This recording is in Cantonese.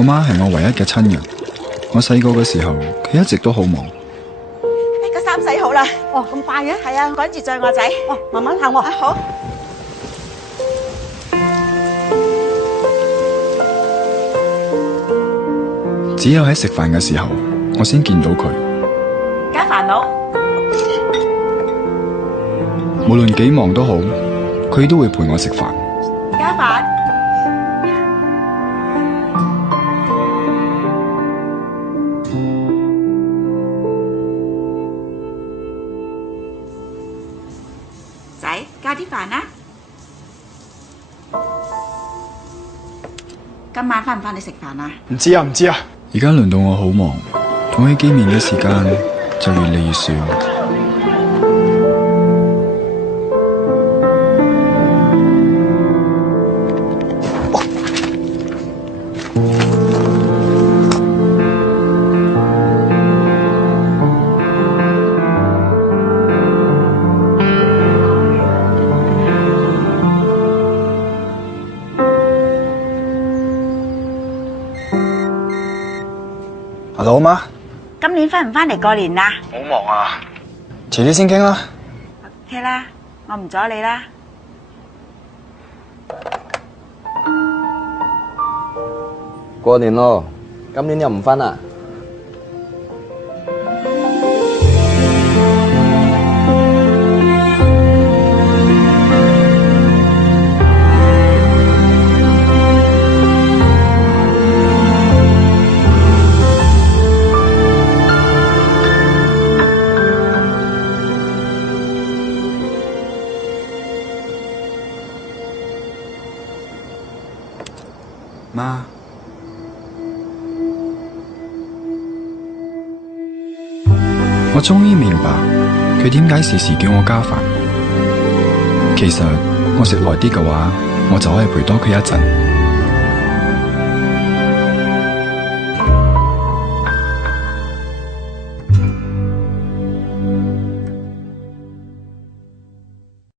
我媽係我唯一嘅親人。我細個嘅時候，佢一直都好忙。個衫洗好啦。哦，咁快嘅？係啊，趕住載我仔。哦，慢慢行喎。啊，好。只有喺食飯嘅時候，我先見到佢。家煩惱，無論幾忙都好，佢都會陪我食飯。家煩。仔，加啲飯啦。今晚返唔返嚟食飯啊？唔知啊。而家輪到我好忙，同佢見面嘅時間就越嚟越少。阿老媽，今年返唔返嚟過年啊？好忙啊，遲啲先傾啦。 OK 啦，我唔阻你啦。過年咯，今年又唔返啊？媽，我終於明白佢點解時時叫我加飯。其實我食耐啲嘅話，我就可以陪多佢一陣。